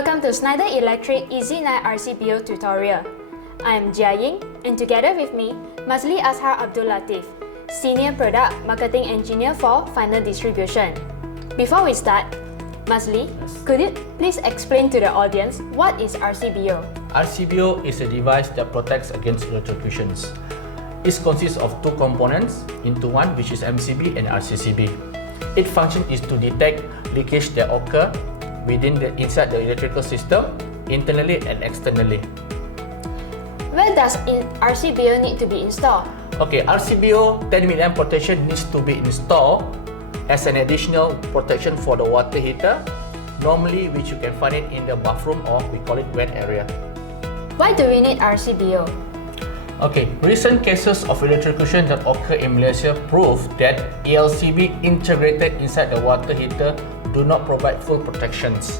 Welcome to Schneider Electric EZ9 RCBO tutorial. I am Jia Ying, and together with me, Masli Azhar Abdul Latif, Senior Product Marketing Engineer for Final Distribution. Before we start, Masli, could you please explain to the audience what is RCBO? RCBO is a device that protects against electrocutions. It consists of two components into one, which is MCB and RCCB. Its function is to detect leakage that occur inside the electrical system, internally and externally. Where does RCBO need to be installed? Okay, RCBO 10 mA protection needs to be installed as an additional protection for the water heater, normally which you can find it in the bathroom, or we call it wet area. Why do we need RCBO? Okay, recent cases of electrocution that occur in Malaysia prove that ELCB integrated inside the water heater do not provide full protections.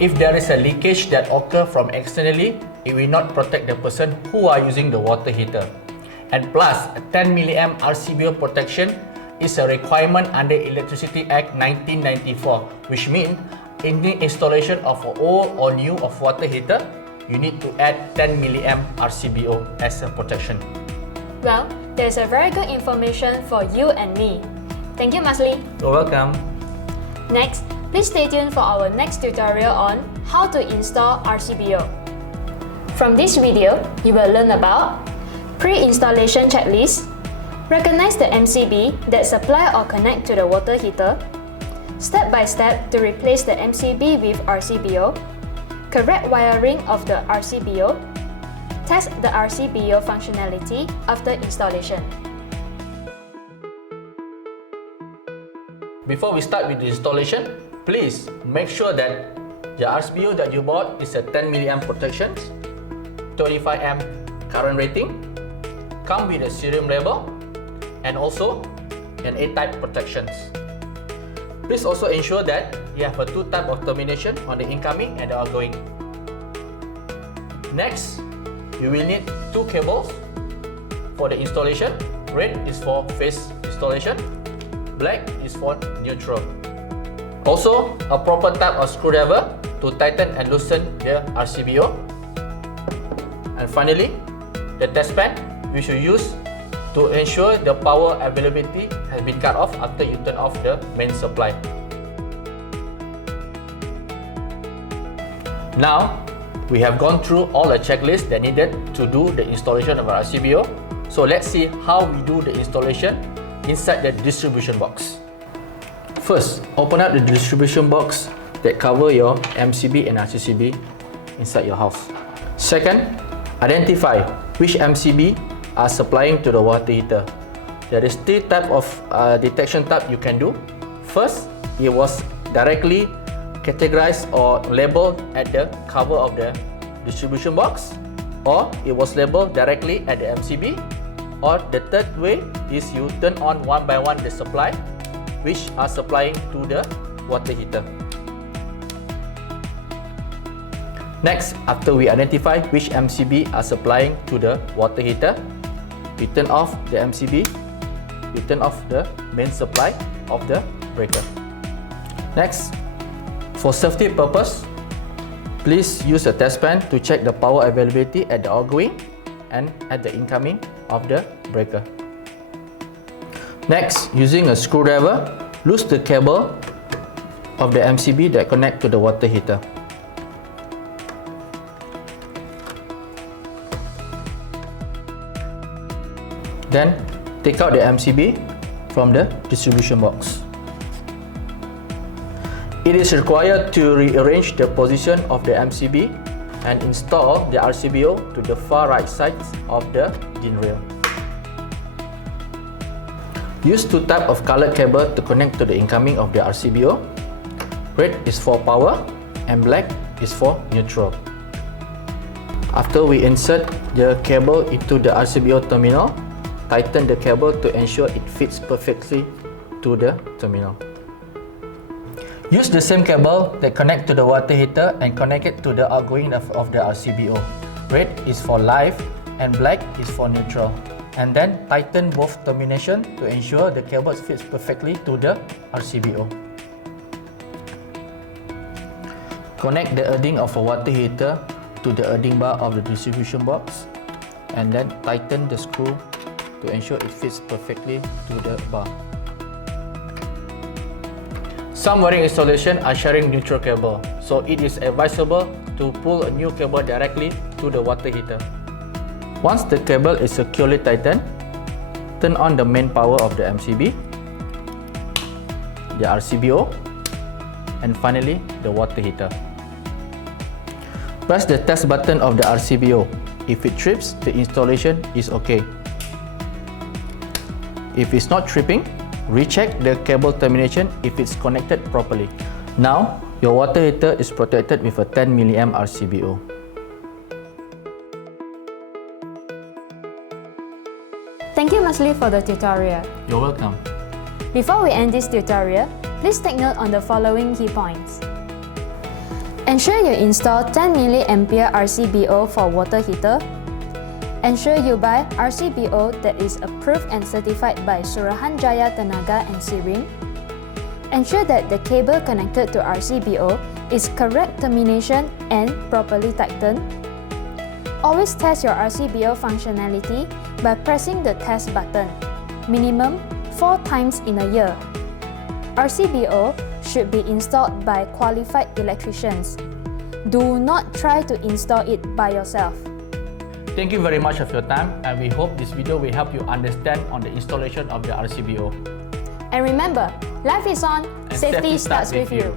If there is a leakage that occur from externally, it will not protect the person who are using the water heater. And plus, a 10 mA RCBO protection is a requirement under Electricity Act 1994, which means in the installation of old or new of water heater, you need to add 10 mA RCBO as a protection. Well, there's a very good information for you and me. Thank you, Masli. You're welcome. Next, please stay tuned for our next tutorial on how to install RCBO. From this video, you will learn about pre-installation checklist, recognize the MCB that supply or connect to the water heater, step-by-step to replace the MCB with RCBO, correct wiring of the RCBO, test the RCBO functionality after installation. Before we start with the installation, please make sure that the RCBO that you bought is a 10 mA protection, 25 amp current rating, come with a serial label, and also an A-type protections. Please also ensure that you have a two type of termination on the incoming and the outgoing. Next, you will need two cables for the installation. Red is for phase installation, black is for neutral. Also, a proper type of screwdriver to tighten and loosen the RCBO. And finally, the test pan we should use to ensure the power availability has been cut off after you turn off the main supply. Now, we have gone through all the checklists that needed to do the installation of our RCBO. So let's see how we do the installation inside the distribution box. First, open up the distribution box that cover your MCB and RCCB inside your house. Second, identify which MCB are supplying to the water heater. There is three type of detection type you can do. First, it was directly categorized or labeled at the cover of the distribution box, or it was labeled directly at the MCB, or the third way is you turn on one by one the supply which are supplying to the water heater. Next, after we identify which MCB are supplying to the water heater, we turn off the MCB, we turn off the main supply of the breaker. Next, for safety purpose, please use a test pan to check the power availability at the outgoing and at the incoming of the breaker. Next, using a screwdriver, loose the cable of the MCB that connect to the water heater. Then, take out the MCB from the distribution box. It is required to rearrange the position of the MCB and install the RCBO to the far right side of the DIN rail. Use two types of colored cable to connect to the incoming of the RCBO. Red is for power and black is for neutral. After we insert the cable into the RCBO terminal, tighten the cable to ensure it fits perfectly to the terminal. Use the same cable that connect to the water heater and connect it to the outgoing of the RCBO. Red is for live and black is for neutral. And then tighten both termination to ensure the cable fits perfectly to the RCBO. Connect the earding of a water heater to the earding bar of the distribution box and then tighten the screw to ensure it fits perfectly to the bar. Some wiring installations are sharing neutral cable, so it is advisable to pull a new cable directly to the water heater. Once the cable is securely tightened, turn on the main power of the MCB, the RCBO, and finally the water heater. Press the test button of the RCBO. If it trips, the installation is okay. If it's not tripping, recheck the cable termination if it's connected properly. Now, your water heater is protected with a 10 mA RCBO. Thank you, Masli, for the tutorial. You're welcome. Before we end this tutorial, please take note on the following key points. Ensure you install 10 mA RCBO for water heater. Ensure you buy RCBO that is approved and certified by Suruhanjaya Tenaga and SIRIN. Ensure that the cable connected to RCBO is correct termination and properly tightened. Always test your RCBO functionality by pressing the test button, minimum 4 times in a year. RCBO should be installed by qualified electricians. Do not try to install it by yourself. Thank you very much for your time, and we hope this video will help you understand on the installation of the RCBO. And remember, life is on, And safety starts with you.